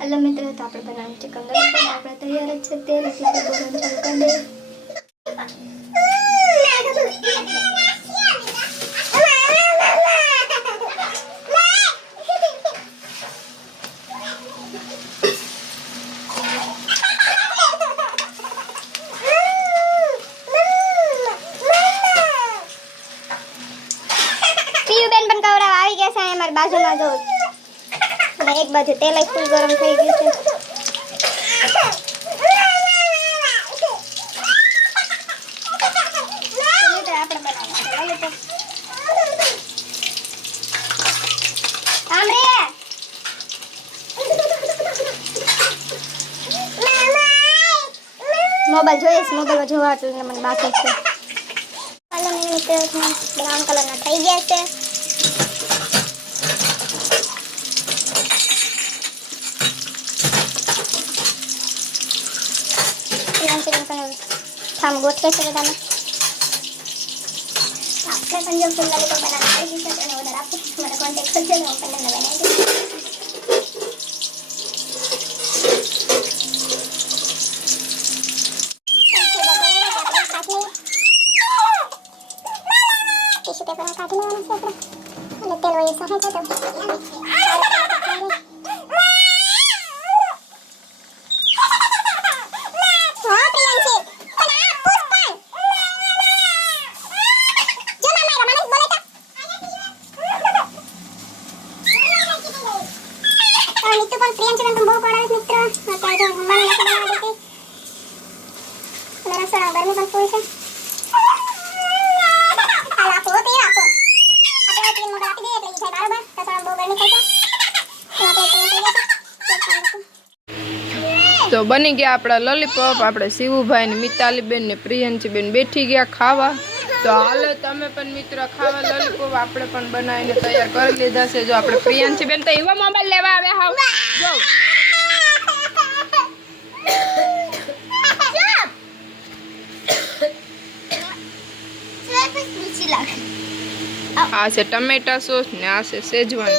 Hello मित्रों, तो આપણે બનાવવાનું ચિકન લોલીપોપ આપણે તૈયાર જ છે તેલ એટલે આપણે બોલવાનું ચાલુ કરી દઈએ। પીયુબેન પણ કવરાવ આવી ગયા છે અમારી બાજુમાં જો અને એક બાજુ તેલ ફૂલ ગરમ થઈ ગયું છે। मोबाइल જોઈએ છે, મોબાઈલ જોવા એટલે મને બાકી છે। હાલો મેં મિત્રો બ્રાઉન કલરના થઈ ગયા છે। हम गोट के चले जाना आपने पंजाब फुल वाले को बनाना है जिससे मैंने उधर आपको मेरा कांटेक्ट कर दिया ओपन में बनाएंगे। टिश्यू पेपर में काट लेना से अपना અને તેલ વહી સહે છે તો तो बनी गया अपना लॉलीपॉप। अपने शिवुभाई ने मितालीबेन ने प्रियंशीबेन बैठी गया खावा। तो हालो तमे पण मित्रों खावा लॉलीपॉप आपणे पण बनावीने तैयार कर लीधा छे। जो आपणे प्रियंशीबेन तो एवा मोबाइल लेवा आवे हाव जो आ से टमेटा सॉस ने आ से शेजवान।